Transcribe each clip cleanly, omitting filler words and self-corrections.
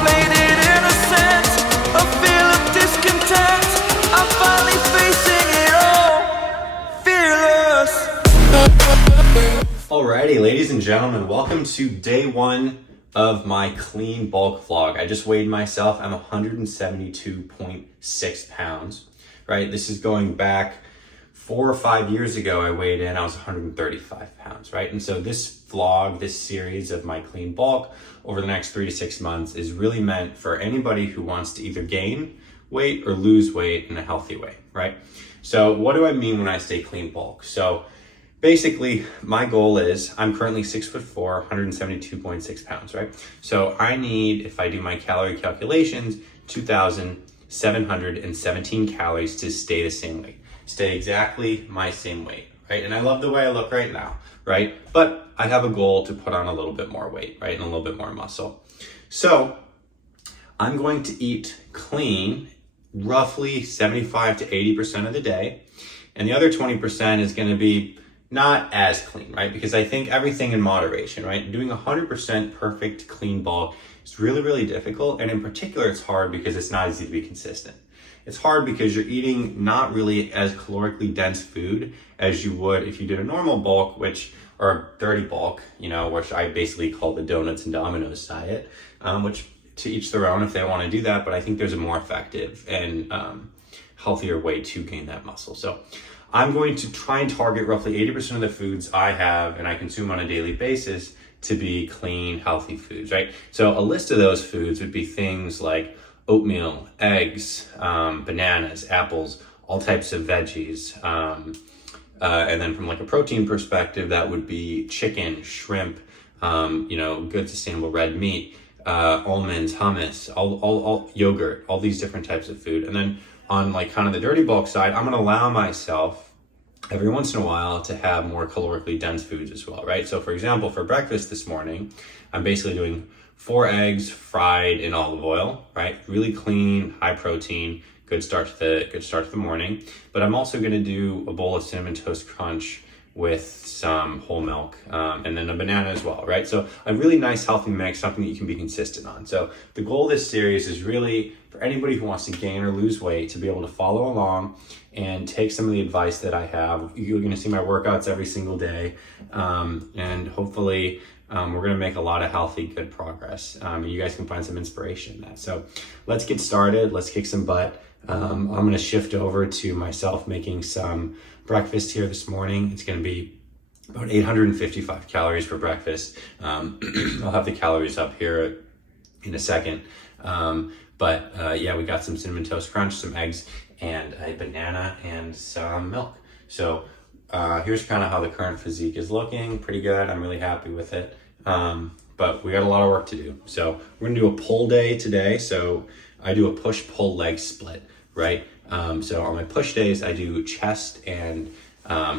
Deflated innocence, a feel of discontent. I'm finally facing it all, fearless. Alrighty, ladies and gentlemen, welcome to day one of my clean bulk vlog. I just weighed myself. I'm 172.6 pounds, right? This is going back 4 or 5 years ago. I weighed in, I was 135 pounds, right? And so this vlog, this series of my clean bulk over the next 3 to 6 months is really meant for anybody who wants to either gain weight or lose weight in a healthy way, right? So what do I mean when I say clean bulk? So basically, my goal is, I'm currently 6'4", 172.6 pounds, right? So I need, if I do my calorie calculations, 2,717 calories to stay the same weight, stay exactly my same weight, right? And I love the way I look right now, right? But I have a goal to put on a little bit more weight, right? And a little bit more muscle. So I'm going to eat clean roughly 75 to 80% of the day. And the other 20% is going to be not as clean, right? Because I think everything in moderation, right? Doing 100% perfect clean bulk is really, really difficult. And in particular, it's hard because it's not easy to be consistent. It's hard because you're eating not really as calorically dense food as you would if you did a normal bulk, or a dirty bulk, which I basically call the donuts and Domino's diet, which to each their own if they want to do that. But I think there's a more effective and healthier way to gain that muscle. So I'm going to try and target roughly 80% of the foods I have and I consume on a daily basis to be clean, healthy foods, right? So a list of those foods would be things like oatmeal, eggs, bananas, apples, all types of veggies. And then from like a protein perspective, that would be chicken, shrimp, good sustainable red meat, almonds, hummus, all yogurt, all these different types of food. And then on like kind of the dirty bulk side, I'm going to allow myself every once in a while to have more calorically dense foods as well, right? So for example, for breakfast this morning, I'm basically doing 4 eggs fried in olive oil, right? Really clean, high protein, good start to the morning. But I'm also going to do a bowl of Cinnamon Toast Crunch with some whole milk, and then a banana as well, right? So a really nice healthy mix, something that you can be consistent on. So the goal of this series is really for anybody who wants to gain or lose weight to be able to follow along and take some of the advice that I have. You're going to see my workouts every single day, and hopefully we're going to make a lot of healthy, good progress. You guys can find some inspiration in that. So let's get started. Let's kick some butt. I'm going to shift over to myself making some breakfast here this morning. It's going to be about 855 calories for breakfast. I'll have the calories up here in a second. Yeah, we got some Cinnamon Toast Crunch, some eggs, and a banana and some milk. So here's kind of how the current physique is looking. Pretty good. I'm really happy with it. But we got a lot of work to do. So we're gonna do a pull day today. So I do a push-pull leg split, right? So on my push days, I do chest and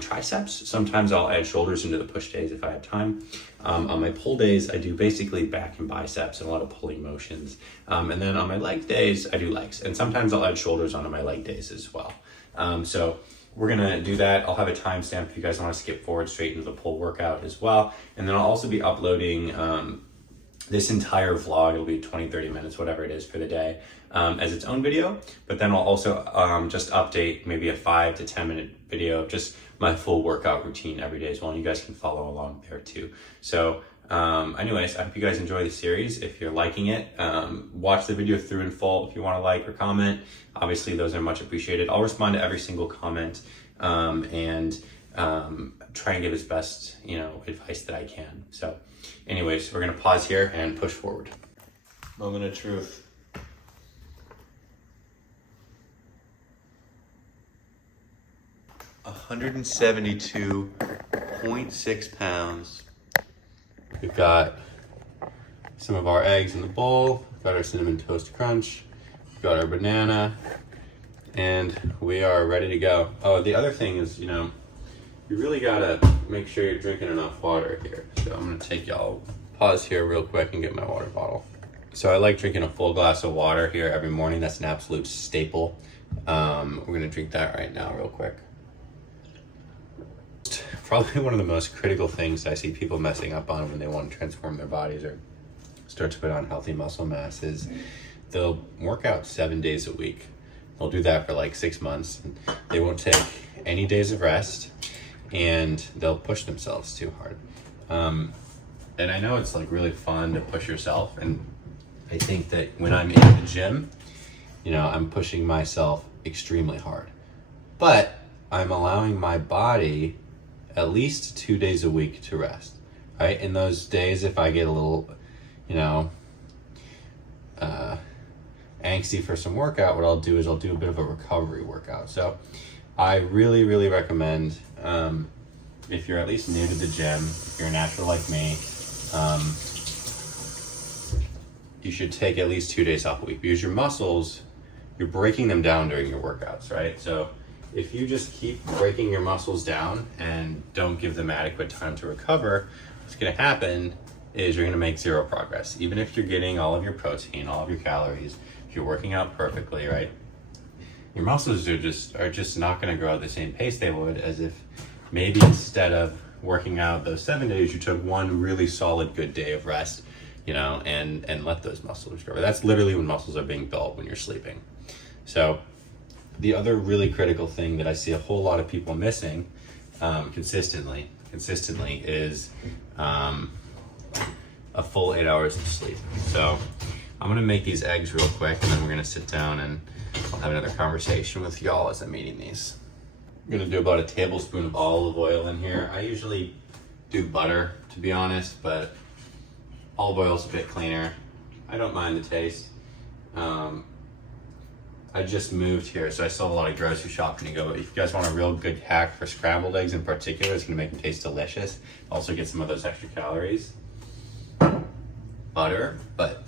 triceps. Sometimes I'll add shoulders into the push days if I have time. On my pull days, I do basically back and biceps and a lot of pulling motions. And then on my leg days, I do legs. And sometimes I'll add shoulders onto my leg days as well. So we're gonna do that. I'll have a timestamp if you guys wanna skip forward straight into the pull workout as well. And then I'll also be uploading this entire vlog. It'll be 20, 30 minutes, whatever it is for the day, as its own video. But then I'll also just update maybe a 5 to 10 minute video of just my full workout routine every day as well. And you guys can follow along there too. So anyways, I hope you guys enjoy the series. If you're liking it, watch the video through in full. If you want to like or comment, obviously those are much appreciated. I'll respond to every single comment and try and give as best advice that I can. So anyways, we're gonna pause here and push forward. Moment of truth. $172.6 pounds. We've got some of our eggs in the bowl. We've got our Cinnamon Toast Crunch. We've got our banana, and we are ready to go. Oh, the other thing is, you really gotta make sure you're drinking enough water here. So I'm gonna take y'all, pause here real quick and get my water bottle. So I like drinking a full glass of water here every morning. That's an absolute staple. We're gonna drink that right now real quick. Probably one of the most critical things I see people messing up on when they want to transform their bodies or start to put on healthy muscle mass is they'll work out 7 days a week. They'll do that for like 6 months. They won't take any days of rest, and they'll push themselves too hard. And I know it's like really fun to push yourself, and I think that when I'm in the gym, you know, I'm pushing myself extremely hard, but I'm allowing my body at least 2 days a week to rest, right? In those days, if I get a little, you know, angsty for some workout, what I'll do is I'll do a bit of a recovery workout. So I really, really recommend, if you're at least new to the gym, if you're a natural like me, you should take at least 2 days off a week, because your muscles, you're breaking them down during your workouts, right? So if you just keep breaking your muscles down and don't give them adequate time to recover, what's going to happen is you're going to make zero progress. Even if you're getting all of your protein, all of your calories, if you're working out perfectly, right? Your muscles are just not going to grow at the same pace they would as if maybe instead of working out those 7 days, you took one really solid good day of rest, you know, and let those muscles grow. That's literally when muscles are being built, when you're sleeping. So the other really critical thing that I see a whole lot of people missing consistently is a full 8 hours of sleep. So I'm gonna make these eggs real quick, and then we're gonna sit down and I'll have another conversation with y'all as I'm eating these. I'm gonna do about a tablespoon of olive oil in here. I usually do butter, to be honest, but olive oil's a bit cleaner. I don't mind the taste. I just moved here, so I still have a lot of grocery shopping to go. If you guys want a real good hack for scrambled eggs in particular, it's gonna make them taste delicious. Also get some of those extra calories. Butter, but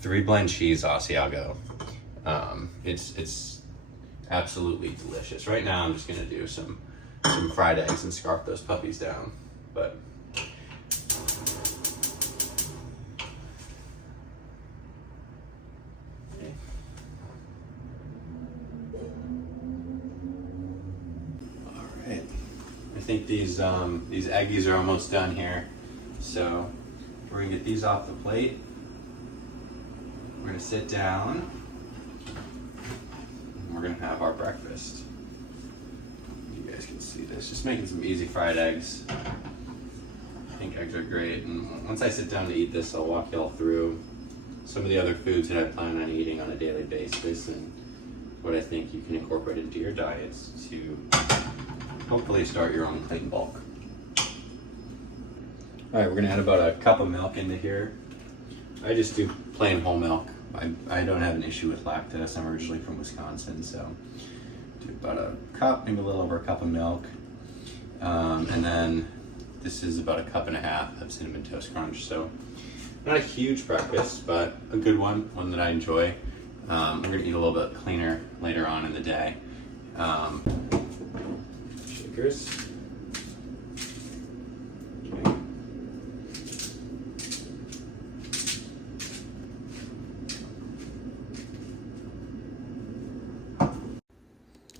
3 blend cheese Asiago. It's absolutely delicious. Right now I'm just gonna do some fried eggs and scarf those puppies down. But alright. I think these eggies are almost done here. So we're gonna get these off the plate. We're gonna sit down. And we're gonna have our breakfast. You guys can see this. Just making some easy fried eggs. I think eggs are great. And once I sit down to eat this, I'll walk y'all through some of the other foods that I plan on eating on a daily basis and what I think you can incorporate into your diets to hopefully start your own clean bulk. All right, we're gonna add about a cup of milk into here. I just do plain whole milk. I don't have an issue with lactose. I'm originally from Wisconsin, so do about a cup, maybe a little over a cup of milk. And then this is about a cup and a half of Cinnamon Toast Crunch. So not a huge breakfast, but a good one that I enjoy. We're gonna eat a little bit cleaner later on in the day. Shakers.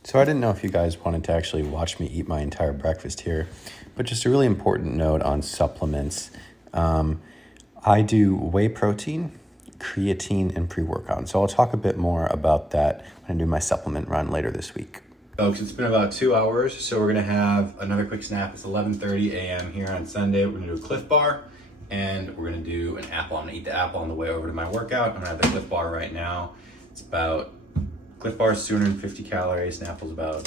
So I didn't know if you guys wanted to actually watch me eat my entire breakfast here, but just a really important note on supplements. I do whey protein, creatine, and pre-workout. So I'll talk a bit more about that when I do my supplement run later this week. Folks, it's been about 2 hours, so we're gonna have another quick snap. It's 11:30 a.m. here on Sunday. We're gonna do a Cliff Bar, and we're gonna do an apple. I'm gonna eat the apple on the way over to my workout. I'm gonna have the Cliff Bar right now. It's about Cliff Bar is 250 calories, and apple's about,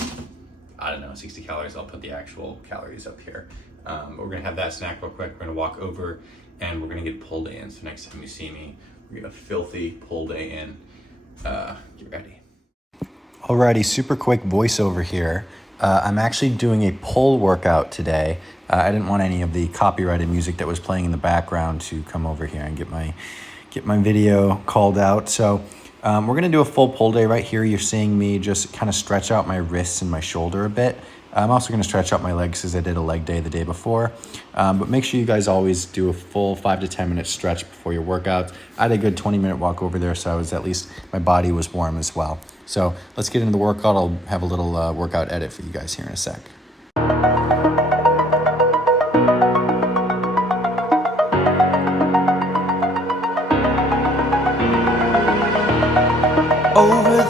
60 calories. I'll put the actual calories up here. But we're gonna have that snack real quick. We're gonna walk over and we're gonna get pull day in. So next time you see me, we're gonna filthy pull day in. Get ready. Alrighty, super quick voiceover here. I'm actually doing a pull workout today. I didn't want any of the copyrighted music that was playing in the background to come over here and get my video called out. So we're gonna do a full pull day right here. You're seeing me just kind of stretch out my wrists and my shoulder a bit. I'm also gonna stretch out my legs because I did a leg day the day before. But make sure you guys always do a full 5 to 10 minute stretch before your workouts. I had a good 20-minute walk over there, so at least my body was warm as well. So let's get into the workout. I'll have a little workout edit for you guys here in a sec.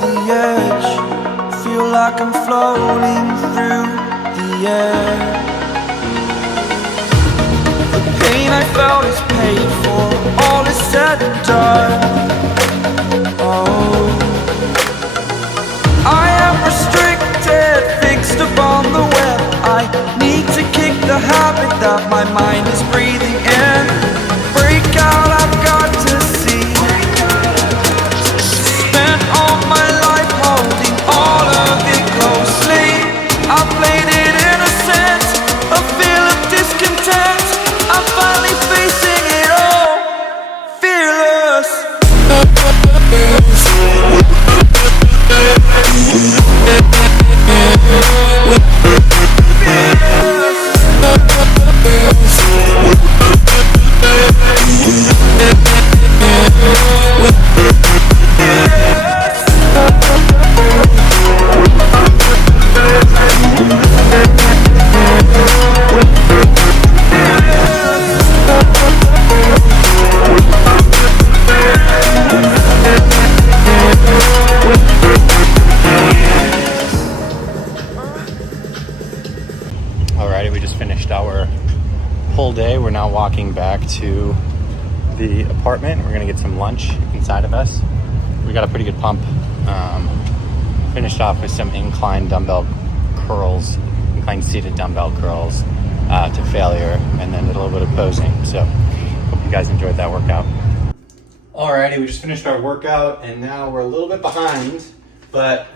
the edge. Feel like I'm floating through the air. The pain I felt is paid for, all is said and done. Oh, I am restricted, fixed upon the web. I need to kick the habit that my mind is breathing in. Break out, I've got to see. Spent all my life holding all of it closely. I played it innocent, a feel of discontent. I'm finally facing it all, fearless. Alrighty, we just finished our whole day. We're now walking back to the apartment. We're gonna get some lunch inside of us. We got a pretty good pump. Finished off with some incline dumbbell curls, incline seated dumbbell curls to failure, and then a little bit of posing. So hope you guys enjoyed that workout. Alrighty, we just finished our workout and now we're a little bit behind, but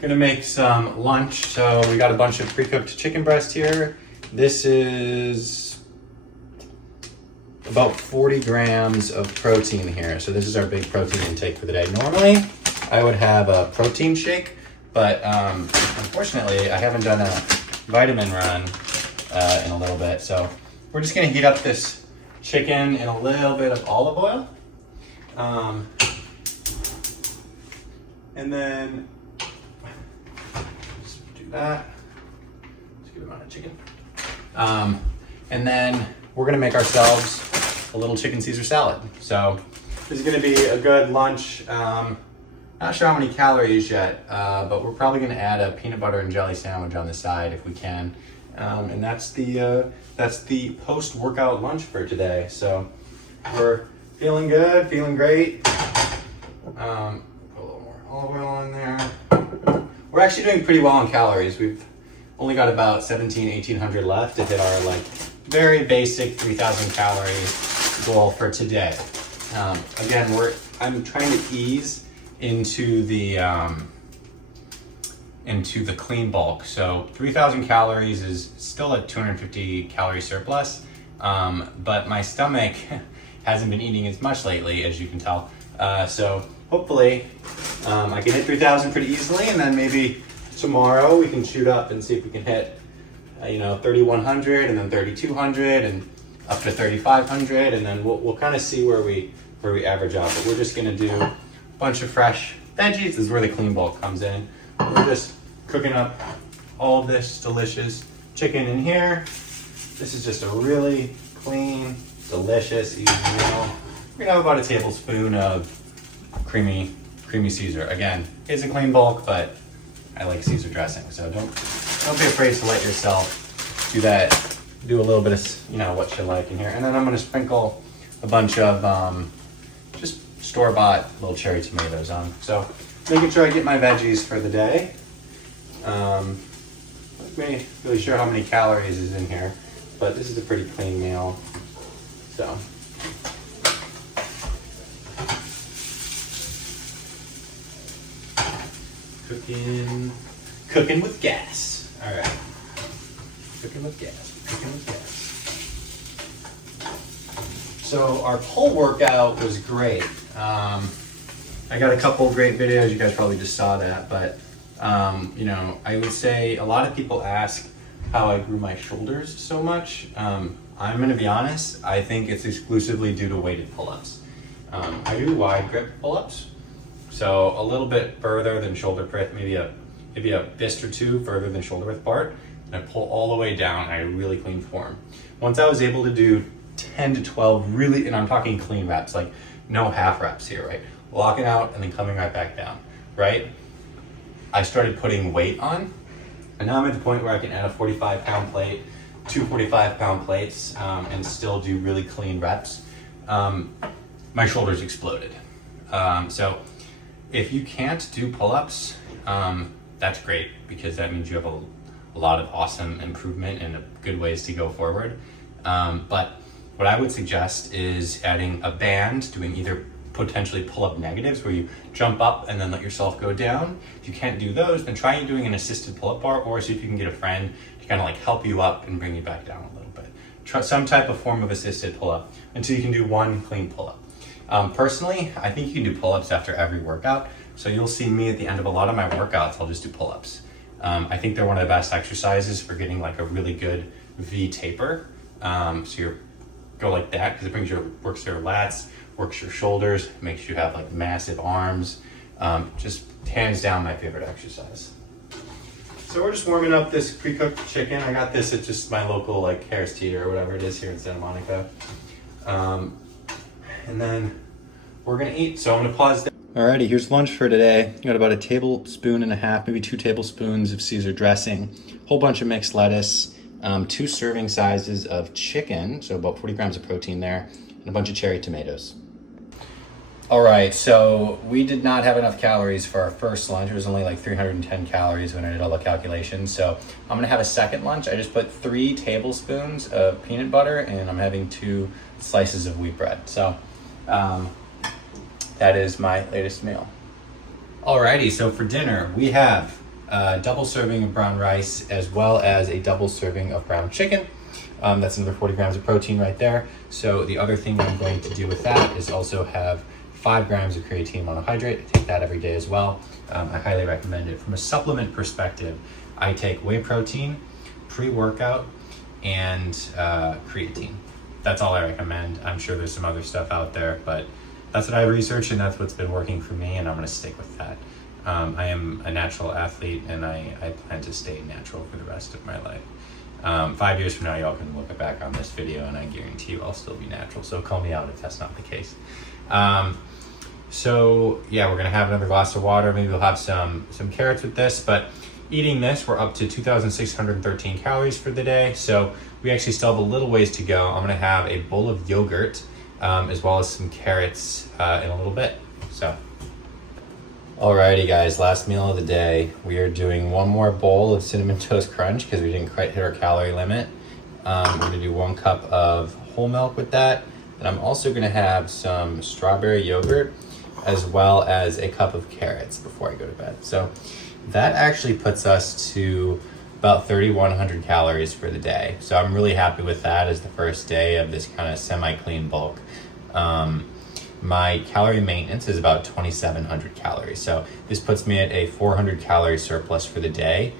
gonna make some lunch. So we got a bunch of pre-cooked chicken breast here. This is about 40 grams of protein here. So this is our big protein intake for the day. Normally, I would have a protein shake, but unfortunately, I haven't done a vitamin run in a little bit. So we're just gonna heat up this chicken in a little bit of olive oil. And then just do that. Just give amount of chicken. And then we're gonna make ourselves a little chicken Caesar salad. So this is gonna be a good lunch. Not sure how many calories yet, but we're probably gonna add a peanut butter and jelly sandwich on the side if we can. And that's the post-workout lunch for today. So we're feeling good, feeling great. Put a little more olive oil on there. We're actually doing pretty well on calories. We've only got about 1,800 left to hit our very basic 3,000 calorie goal for today. Again, I'm trying to ease into the clean bulk. So 3,000 calories is still a 250 calorie surplus, but my stomach hasn't been eating as much lately, as you can tell. So hopefully I can hit 3,000 pretty easily, and then maybe tomorrow we can shoot up and see if we can hit 3,100 and then 3,200 and up to 3,500, and then we'll kind of see where we average out. But we're just gonna do a bunch of fresh veggies. This is where the clean bulk comes in. We're just cooking up all of this delicious chicken in here. This is just a really clean, delicious, easy meal. We're gonna have about a tablespoon of creamy Caesar. Again, it's a clean bulk, but I like Caesar dressing, so don't be afraid to let yourself do that. Do a little bit of what you like in here, and then I'm gonna sprinkle a bunch of just store-bought little cherry tomatoes on. So making sure I get my veggies for the day. Not really sure how many calories is in here, but this is a pretty clean meal. So. Cooking with gas. All right. Cooking with gas. So our pull workout was great. I got a couple great videos. You guys probably just saw that, but I would say a lot of people ask how I grew my shoulders so much. I'm going to be honest. I think it's exclusively due to weighted pull-ups. I do wide grip pull-ups, so a little bit further than shoulder width, maybe a fist or two further than shoulder width apart, and I pull all the way down. I had a really clean form. Once I was able to do 10 to 12 really, and I'm talking clean reps, like no half reps here, right? Locking out and then coming right back down. right, I started putting weight on, and now I'm at the point where I can add a 45-pound plate, 2 45-pound plates, and still do really clean reps. My shoulders exploded. So if you can't do pull-ups, that's great, because that means you have a lot of awesome improvement and good ways to go forward. But what I would suggest is adding a band, doing either potentially pull-up negatives where you jump up and then let yourself go down. If you can't do those, then try doing an assisted pull-up bar, or see if you can get a friend to kind of like help you up and bring you back down a little bit. Try some type of form of assisted pull-up until you can do one clean pull-up. Personally, I think you can do pull-ups after every workout. So you'll see me at the end of a lot of my workouts, I'll just do pull-ups. I think they're one of the best exercises for getting like a really good V taper. So you go like that because it works your lats, works your shoulders, makes you have like massive arms. Just hands down my favorite exercise. So we're just warming up this pre-cooked chicken. I got this at just my local like Harris Teeter or whatever it is here in Santa Monica. And then we're gonna eat. So I'm gonna pause there. Alrighty, here's lunch for today. Got about 1.5 tablespoons, maybe 2 tablespoons of Caesar dressing, whole bunch of mixed lettuce, 2 serving sizes of chicken, so about 40 grams of protein there, and a bunch of cherry tomatoes. All right, so we did not have enough calories for our first lunch. It was only like 310 calories when I did all the calculations. So I'm gonna have a second lunch. I just put 3 tablespoons of peanut butter, and I'm having 2 slices of wheat bread. So that is my latest meal. Alrighty, so for dinner, we have a double serving of brown rice as well as a double serving of brown chicken. That's another 40 grams of protein right there. So the other thing I'm going to do with that is also have 5 grams of creatine monohydrate. I take that every day as well. I highly recommend it. From a supplement perspective, I take whey protein, pre-workout, and creatine. That's all I recommend. I'm sure there's some other stuff out there, but that's what I researched, and that's what's been working for me, and I'm gonna stick with that. I am a natural athlete, and I plan to stay natural for the rest of my life. 5 years from now, y'all can look back on this video, and I guarantee you I'll still be natural, so call me out if that's not the case. So yeah, we're gonna have another glass of water. Maybe we'll have some carrots with this, but eating this, we're up to 2,613 calories for the day, so we actually still have a little ways to go. I'm gonna have a bowl of yogurt, as well as some carrots in a little bit. So, alrighty guys, last meal of the day. We are doing 1 more bowl of Cinnamon Toast Crunch because we didn't quite hit our calorie limit. We're gonna do 1 cup of whole milk with that. And I'm also gonna have some strawberry yogurt as well as a cup of carrots before I go to bed. So that actually puts us to about 3,100 calories for the day. So I'm really happy with that as the first day of this kind of semi-clean bulk. My calorie maintenance is about 2,700 calories. So this puts me at a 400 calorie surplus for the day,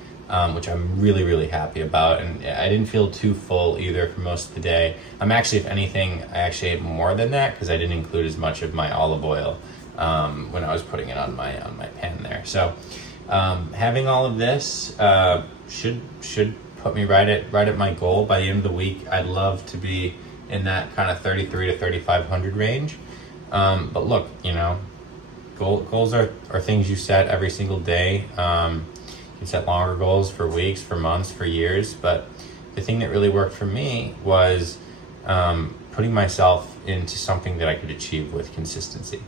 which I'm really, really happy about. And I didn't feel too full either for most of the day. I'm actually, if anything, I actually ate more than that because I didn't include as much of my olive oil when I was putting it on my pan there. So having all of this should put me right at my goal. By the end of the week, I'd love to be in that kind of 3,300 to 3,500 range. But look, you know, goals are things you set every single day. You set longer goals for weeks, for months, for years. But the thing that really worked for me was putting myself into something that I could achieve with consistency,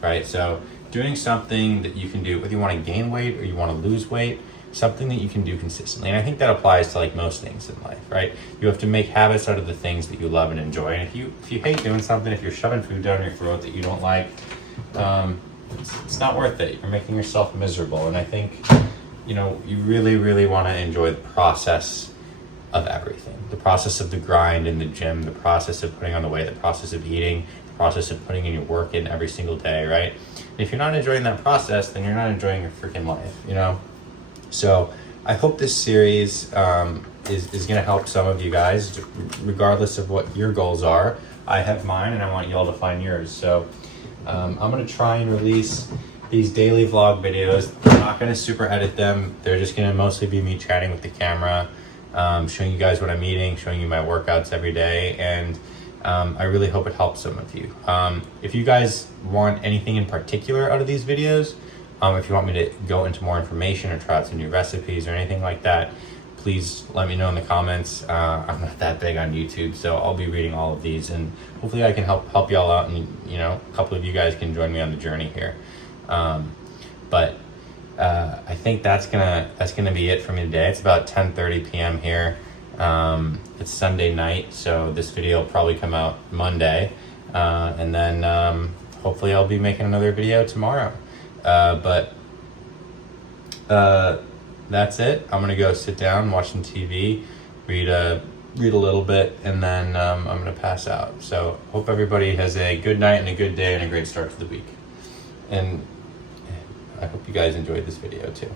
right? So doing something that you can do, whether you want to gain weight or you want to lose weight, something that you can do consistently. And I think that applies to like most things in life, right? You have to make habits out of the things that you love and enjoy. And if you hate doing something, if you're shoving food down your throat that you don't like, it's not worth it. You're making yourself miserable. And I think, you know, you really, really want to enjoy the process of everything. The process of the grind in the gym, the process of putting on the weight, the process of eating, the process of putting in your work in every single day, right? And if you're not enjoying that process, then you're not enjoying your freaking life, you know? So I hope this series is going to help some of you guys, regardless of what your goals are. I have mine, and I want you all to find yours. So I'm going to try and release these daily vlog videos. I'm not going to super edit them. They're just going to mostly be me chatting with the camera, showing you guys what I'm eating, showing you my workouts every day, and I really hope it helps some of you. If you guys want anything in particular out of these videos, If you want me to go into more information or try out some new recipes or anything like that, please let me know in the comments. I'm not that big on YouTube, so I'll be reading all of these, and hopefully I can help y'all out, and a couple of you guys can join me on the journey here. But I think that's gonna be it for me today. It's about 10:30 p.m. here. It's Sunday night, so this video will probably come out Monday, and then hopefully I'll be making another video tomorrow. But that's it. I'm gonna go sit down, watch some TV, read a little bit, and then I'm gonna pass out. So hope everybody has a good night and a good day and a great start to the week. And I hope you guys enjoyed this video too.